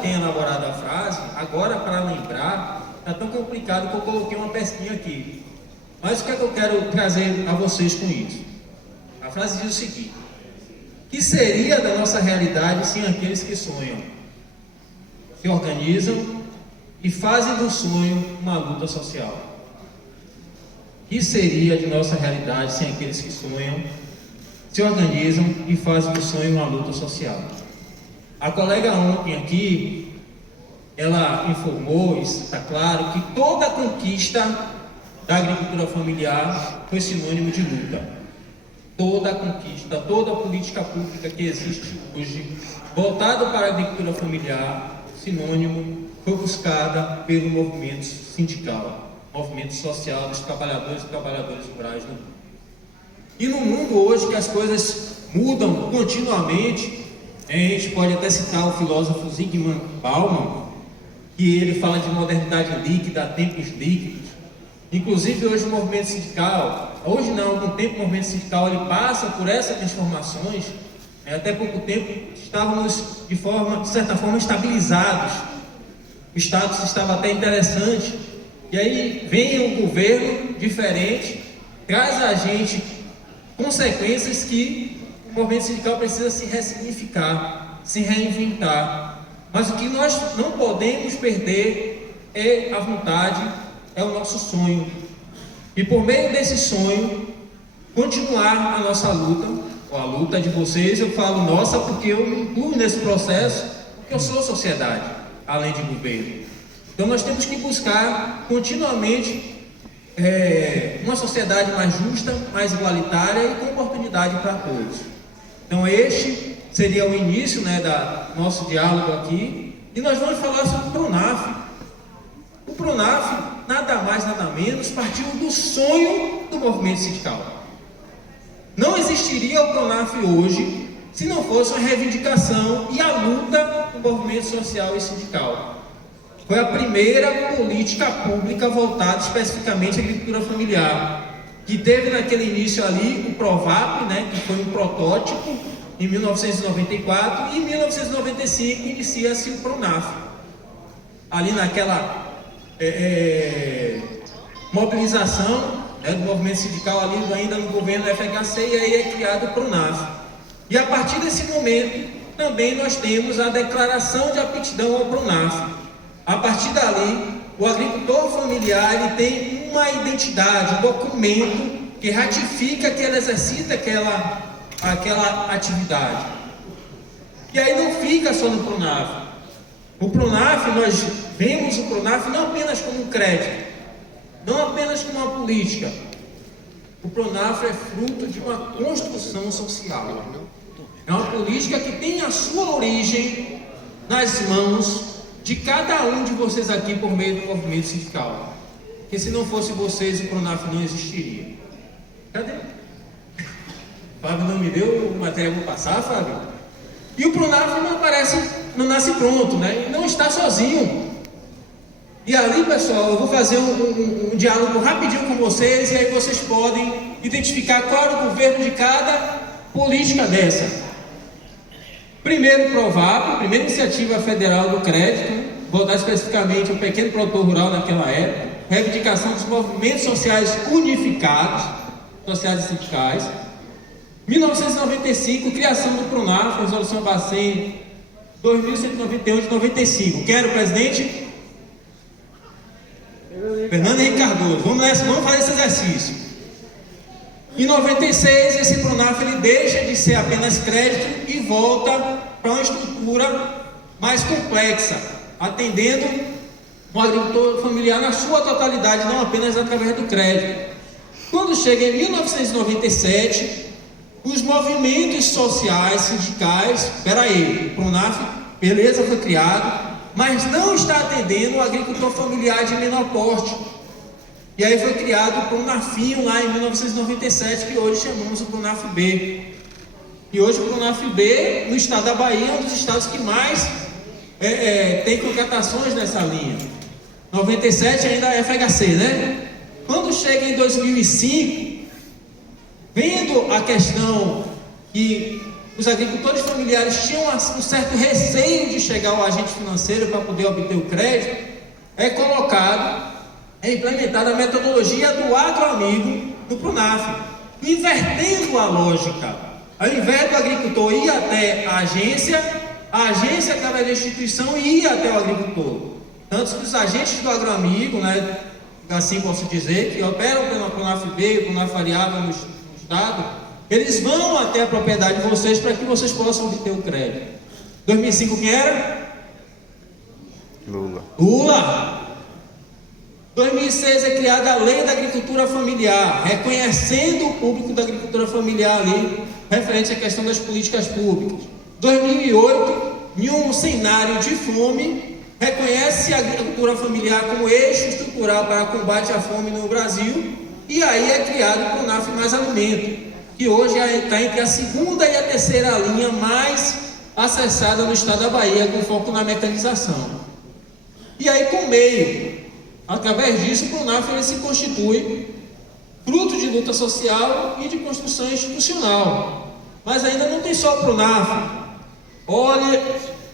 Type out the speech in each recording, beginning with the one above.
tem elaborado a frase, agora para lembrar, está tão complicado que eu coloquei uma pesquinha aqui. Mas o que é que eu quero trazer a vocês com isso? A frase diz o seguinte: que seria da nossa realidade sem aqueles que sonham, se organizam e fazem do sonho uma luta social? Que seria de nossa realidade sem aqueles que sonham, se organizam e fazem do sonho uma luta social? A colega ontem aqui, ela informou, isso está claro, que toda a conquista da agricultura familiar foi sinônimo de luta. Toda a conquista, toda a política pública que existe hoje, voltada para a agricultura familiar, sinônimo, foi buscada pelo movimento sindical, movimento social dos trabalhadores e trabalhadoras rurais no mundo. E no mundo hoje que as coisas mudam continuamente, a gente pode até citar o filósofo Zygmunt Bauman, que ele fala de modernidade líquida, tempos líquidos. Inclusive hoje o movimento sindical, hoje não, há algum tempo o movimento sindical ele passa por essas transformações. Até pouco tempo estávamos de certa forma estabilizados, o status estava até interessante, e aí vem um governo diferente, traz a gente consequências que o movimento sindical precisa se ressignificar, se reinventar. Mas o que nós não podemos perder é a vontade, é o nosso sonho, e por meio desse sonho continuar a nossa luta, ou a luta de vocês. Eu falo nossa porque eu me incluo nesse processo, porque eu sou sociedade, além de governo. Então nós temos que buscar continuamente uma sociedade mais justa, mais igualitária e com oportunidade para todos. Então este seria o início, do nosso diálogo aqui, e nós vamos falar sobre o PRONAF. O PRONAF, nada mais, nada menos, partiu do sonho do movimento sindical. Não existiria o PRONAF hoje se não fosse a reivindicação e a luta do movimento social e sindical. Foi a primeira política pública voltada especificamente à agricultura familiar, que teve naquele início ali o PROVAP, que foi um protótipo, em 1994, e em 1995 inicia-se o PRONAF. Ali naquela mobilização do movimento sindical ali ainda no governo do FHC, e aí é criado o PRONAF. E a partir desse momento também nós temos a declaração de aptidão ao PRONAF. A partir dali, o agricultor familiar ele tem uma identidade, um documento que ratifica que ele exercita aquela atividade. E aí não fica só no PRONAF. O PRONAF, nós vemos o PRONAF não apenas como um crédito, não apenas como uma política. O PRONAF é fruto de uma construção social. É uma política que tem a sua origem nas mãos de cada um de vocês aqui por meio do movimento sindical. Porque se não fosse vocês, o PRONAF não existiria. Cadê? Fábio não me deu o material para passar, Fábio? E o PRONAF não nasce pronto, E não está sozinho. E ali, pessoal, eu vou fazer um diálogo rapidinho com vocês, e aí vocês podem identificar qual era o governo de cada política dessa. Primeiro, PROVAP, primeira iniciativa federal do crédito, voltada especificamente ao pequeno produtor rural naquela época, reivindicação dos movimentos sociais unificados, sociais e sindicais. 1995, criação do PRONAF, resolução Bacen 2191 de 95. Quero, presidente? Fernando Henrique Cardoso. Vamos fazer esse exercício. Em 96, esse PRONAF ele deixa de ser apenas crédito e volta para uma estrutura mais complexa, atendendo o agricultor familiar na sua totalidade, não apenas através do crédito. Quando chega em 1997, os movimentos sociais, sindicais, o PRONAF, beleza, foi criado, mas não está atendendo o agricultor familiar de menor porte. E aí foi criado o PRONAFinho lá em 1997, que hoje chamamos o PRONAF-B. E hoje o PRONAF-B, no estado da Bahia, é um dos estados que mais tem contratações nessa linha. 97 ainda é FHC, Quando chega em 2005, vendo a questão que os agricultores familiares tinham um certo receio de chegar ao agente financeiro para poder obter o crédito, é implementada a metodologia do agroamigo do Pronaf, invertendo a lógica. Ao invés do agricultor ir até a agência através da instituição ia até o agricultor. Tanto que os agentes do agroamigo, né, assim posso dizer, que operam pela Pronaf B, Pronaf variável no estado, eles vão até a propriedade de vocês para que vocês possam obter o crédito. 2005 quem era? Lula. 2006 é criada a Lei da Agricultura Familiar, reconhecendo o público da agricultura familiar ali, referente à questão das políticas públicas. 2008, em um cenário de fome, reconhece a agricultura familiar como eixo estrutural para combate à fome no Brasil, e aí é criado o Pronaf Mais Alimento, que hoje está entre a segunda e a terceira linha mais acessada no estado da Bahia, com foco na mecanização. E aí, com meio, através disso, o Pronaf ele se constitui fruto de luta social e de construção institucional. Mas ainda não tem só o Pronaf. Olha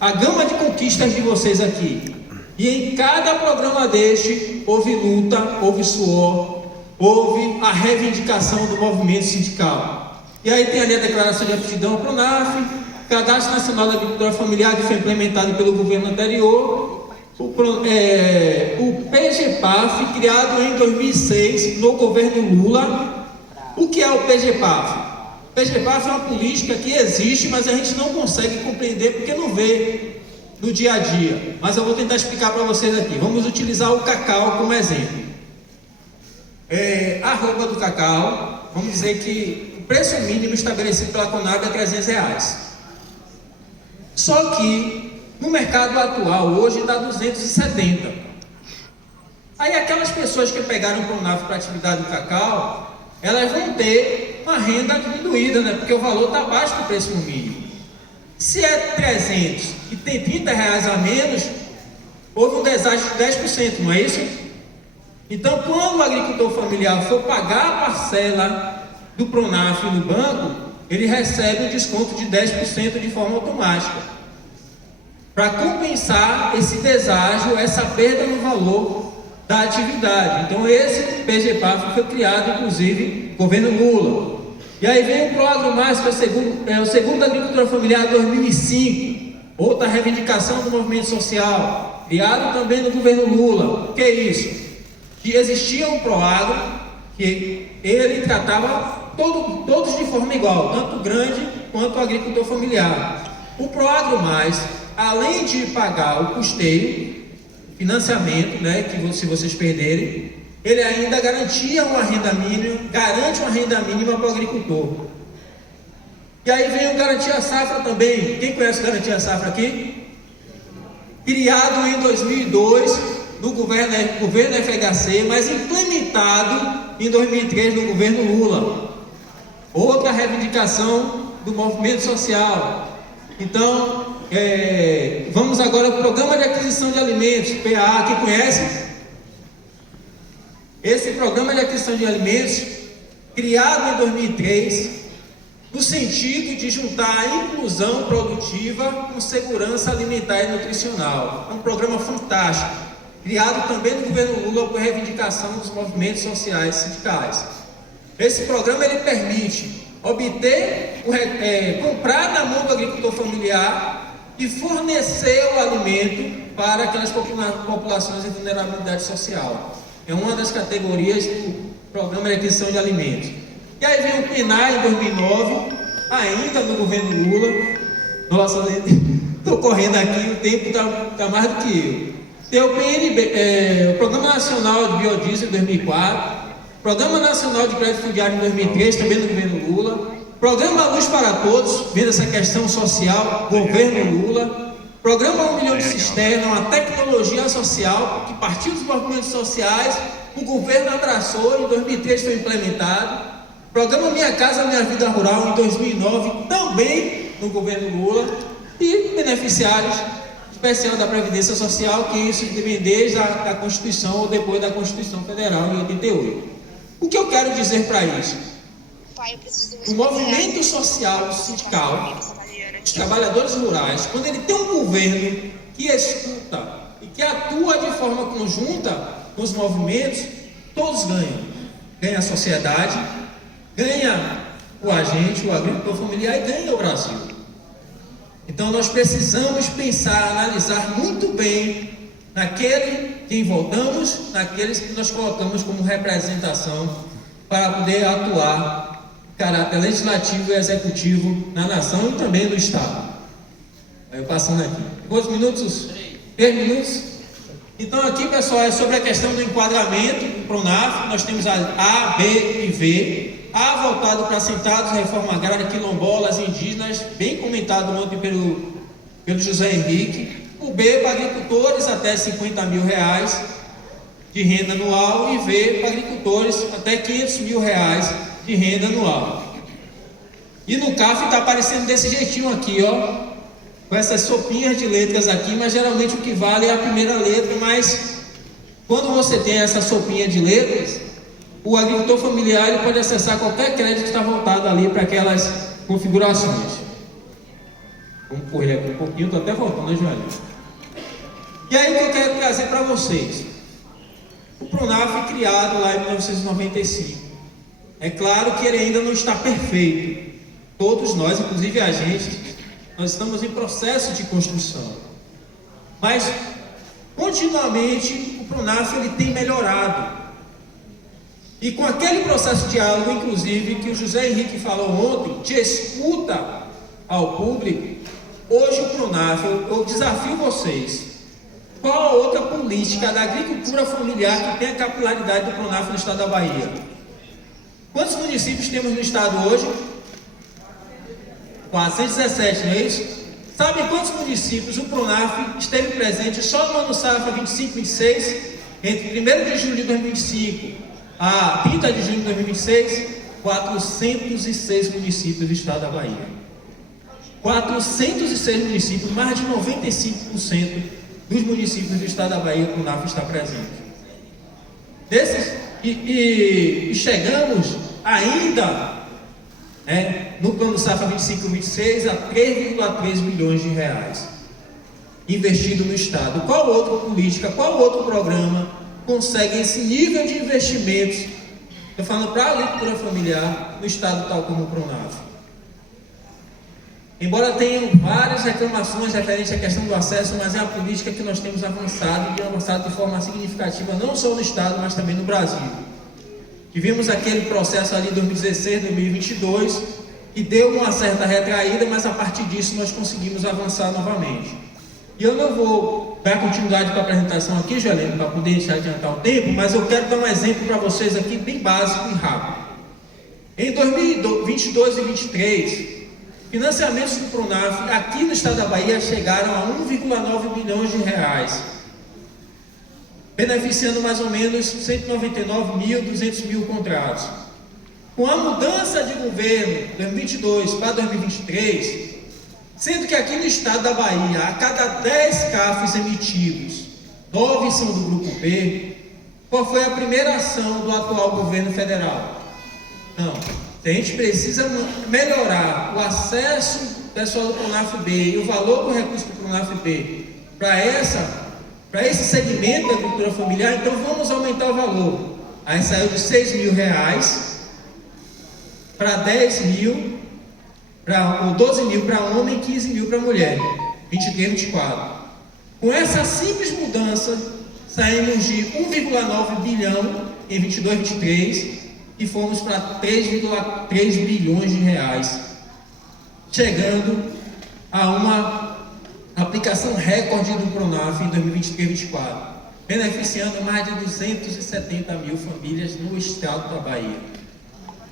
a gama de conquistas de vocês aqui. E em cada programa deste, houve luta, houve suor, houve a reivindicação do movimento sindical. E aí tem ali a declaração de aptidão ao Pronaf, Cadastro Nacional da Agricultura Familiar, que foi implementado pelo governo anterior, o PGPAF, criado em 2006 no governo Lula. O que é o PGPAF? O PGPAF é uma política que existe, mas a gente não consegue compreender porque não vê no dia a dia. Mas eu vou tentar explicar para vocês aqui. Vamos utilizar o cacau como exemplo. A arroba do cacau, vamos dizer que o preço mínimo estabelecido pela Conab é R$300. Só que no mercado atual hoje está 270. Aí aquelas pessoas que pegaram o Pronaf para a atividade do cacau, elas vão ter uma renda diminuída, né? Porque o valor está abaixo do preço mínimo. Se é 300 e tem R$30 a menos, houve um deságio de 10%, não é isso? Então, quando o agricultor familiar for pagar a parcela do Pronaf no banco, ele recebe um desconto de 10% de forma automática, para compensar esse deságio, essa perda no valor da atividade. Então, esse PGPAF foi criado, inclusive, no governo Lula. E aí vem o Proagro Mais, que é o segundo da Agricultura Familiar 2005, outra reivindicação do movimento social, criado também no governo Lula. O que é isso? Que existia um Proagro, que ele tratava todos de forma igual, tanto o grande quanto o agricultor familiar. O Proagro Mais, além de pagar o custeio, financiamento, né, que se vocês perderem, ele ainda garantia uma renda mínima, garante uma renda mínima para o agricultor. E aí vem o Garantia Safra também. Quem conhece o Garantia Safra aqui? Criado em 2002 no governo FHC, mas implementado em 2003 no governo Lula. Outra reivindicação do movimento social. Então, vamos agora ao Programa de Aquisição de Alimentos, PA. Quem conhece? Esse Programa de Aquisição de Alimentos, criado em 2003, no sentido de juntar a inclusão produtiva com segurança alimentar e nutricional. É um programa fantástico, criado também no governo Lula por reivindicação dos movimentos sociais e sindicais. Esse programa ele permite obter, comprar na mão do agricultor familiar e fornecer o alimento para aquelas populações em vulnerabilidade social. É uma das categorias do Programa de Aquisição de Alimentos. E aí vem o PNAE em 2009, ainda no governo Lula. Nossa, estou correndo aqui, o tempo está mais do que eu. Tem o PNB, o Programa Nacional de Biodiesel em 2004, Programa Nacional de Crédito Fundiário em 2003, também no governo Lula, Programa Luz para Todos, vendo essa questão social, governo Lula, Programa 1 milhão de cisterna, uma tecnologia social que partiu dos movimentos sociais, o governo abraçou, em 2003 foi implementado, Programa Minha Casa Minha Vida Rural em 2009, também no governo Lula, e beneficiários especial da Previdência Social, que isso vem desde a Constituição ou depois da Constituição Federal em 88. O que eu quero dizer para isso? O movimento social sindical os trabalhadores rurais, quando ele tem um governo que escuta e que atua de forma conjunta nos movimentos, todos ganham. Ganha a sociedade, ganha o agente, o agricultor familiar e ganha o Brasil. Então nós precisamos pensar, analisar muito bem quem votamos, naqueles que nós colocamos como representação para poder atuar em caráter legislativo e executivo na nação e também no Estado. Eu passando aqui. Quantos minutos? 3 minutos? Então aqui, pessoal, é sobre a questão do enquadramento do PRONAF. Nós temos A, B e V. A voltado para assentados, reforma agrária, quilombolas, indígenas, bem comentado ontem pelo José Henrique. O B para agricultores até R$50 mil de renda anual e V para agricultores até R$500 mil de renda anual. E no CAF está aparecendo desse jeitinho aqui, ó, com essas sopinhas de letras aqui, mas geralmente o que vale é a primeira letra. Mas quando você tem essa sopinha de letras, o agricultor familiar ele pode acessar qualquer crédito que está voltado ali para aquelas configurações. Vamos correr aqui um pouquinho, estou até voltando, né, Joelho? E aí o que eu quero trazer para vocês? O PRONAF foi criado lá em 1995. É claro que ele ainda não está perfeito. Todos nós, inclusive a gente, nós estamos em processo de construção. Mas, continuamente, o PRONAF ele tem melhorado. E com aquele processo de diálogo, inclusive, que o José Henrique falou ontem, de escuta ao público, hoje o PRONAF, eu desafio vocês. Qual a outra política da agricultura familiar que tem a capilaridade do PRONAF no estado da Bahia? Quantos municípios temos no estado hoje? 417, não é isso? Sabe quantos municípios o PRONAF esteve presente só no ano safra 25-26, entre 1º de julho de 2025 a 30 de junho de 2026? 406 municípios do estado da Bahia. 406 municípios, mais de 95% dos municípios do estado da Bahia, o PRONAF está presente. E chegamos ainda no plano safra 25-26 a 3,3 bilhões de reais investido no estado. Qual outra política, qual outro programa consegue esse nível de investimentos? Estou falando para a agricultura familiar no estado tal como o PRONAF. Embora tenham várias reclamações referentes à questão do acesso, mas é a política que nós temos avançado, e avançado de forma significativa, não só no estado, mas também no Brasil. Tivemos aquele processo ali em 2016, 2022, e deu uma certa retraída, mas a partir disso nós conseguimos avançar novamente. E eu não vou dar continuidade para a apresentação aqui, Gelene, para poder deixar adiantar o tempo, mas eu quero dar um exemplo para vocês aqui, bem básico e rápido. Em 2022 e 2023, financiamentos do PRONAF aqui no estado da Bahia chegaram a 1,9 bilhões de reais, beneficiando mais ou menos 199.200 mil contratos. Com a mudança de governo de 2022 para 2023, sendo que aqui no estado da Bahia, a cada 10 CAFs emitidos, 9 são do Grupo B, qual foi a primeira ação do atual governo federal? Não. A gente precisa melhorar o acesso pessoal do PRONAF-B e o valor do recurso do PRONAF-B para esse segmento da agricultura familiar. Então vamos aumentar o valor. Aí saiu de R$6 mil para 10 mil, ou 12 mil para homem e 15 mil para mulher, 23, 24. Com essa simples mudança, saímos de 1,9 bilhão em 22, 23 e fomos para 3,3 bilhões de reais, chegando a uma aplicação recorde do PRONAF em 2023-24, beneficiando mais de 270 mil famílias no estado da Bahia.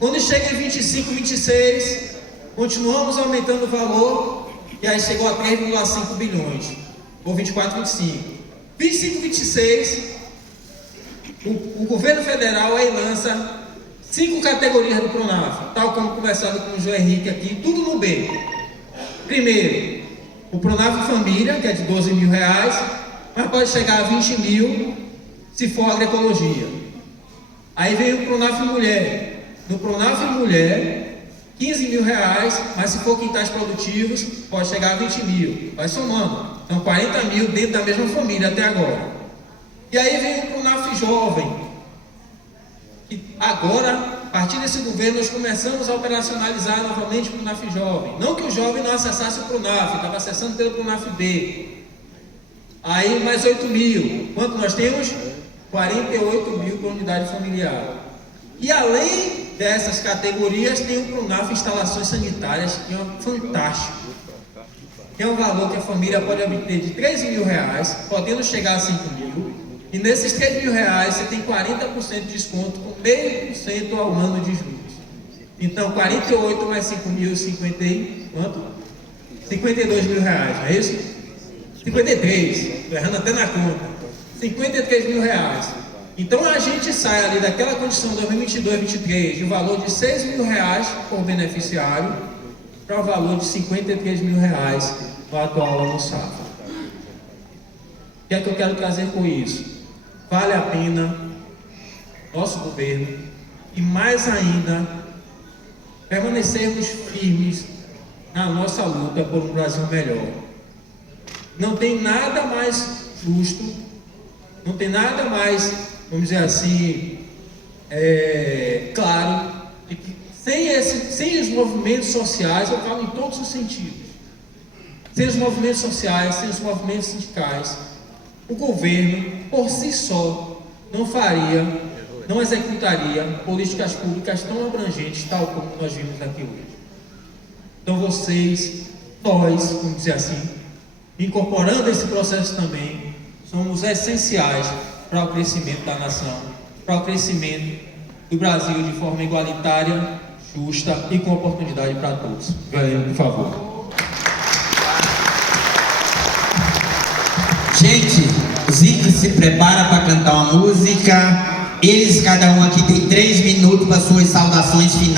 Quando chega em 25, 26, continuamos aumentando o valor, e aí chegou a 3,5 bilhões, ou 24, 25. 25, 26, o governo federal aí lança 5 categorias do PRONAF, tal como conversado com o João Henrique aqui, tudo no B. Primeiro, o PRONAF Família, que é de 12 mil reais, mas pode chegar a 20 mil se for agroecologia. Aí vem o PRONAF Mulher. No PRONAF Mulher, 15 mil reais, mas se for quintais produtivos, pode chegar a 20 mil. Vai somando. Então 40 mil dentro da mesma família até agora. E aí vem o Pronaf Jovem. E agora, a partir desse governo, nós começamos a operacionalizar novamente o Pronaf Jovem. Não que o jovem não acessasse o Pronaf, estava acessando pelo Pronaf B. Aí mais 8 mil. Quanto nós temos? 48 mil por unidade familiar. E além dessas categorias, tem o Pronaf Instalações Sanitárias, que é fantástico. Que é um valor que a família pode obter de 13 mil reais, podendo chegar a 5 mil. E nesses 3 mil reais você tem 40% de desconto, com 0,5% ao ano de juros. Então 48 mais 5 mil, 50 e quanto? 52 mil reais, não é isso? 53, estou errando até na conta. 53 mil reais. Então a gente sai ali daquela condição 2022-23 de um valor de 6 mil reais por beneficiário para o valor de 53 mil reais no atual ano safra. O que é que eu quero trazer com isso? Vale a pena nosso governo e mais ainda permanecermos firmes na nossa luta por um Brasil melhor. Não tem nada mais justo, não tem nada mais, vamos dizer assim, claro, de que sem os movimentos sociais, eu falo em todos os sentidos, sem os movimentos sociais, sem os movimentos sindicais, o governo, por si só, não executaria políticas públicas tão abrangentes, tal como nós vimos aqui hoje. Então vocês, nós, vamos dizer assim, incorporando esse processo também, somos essenciais para o crescimento da nação, para o crescimento do Brasil de forma igualitária, justa e com oportunidade para todos. Galera, por favor. Gente, os Icos se prepara para cantar uma música. Eles, cada um aqui tem 3 minutos para suas saudações finais.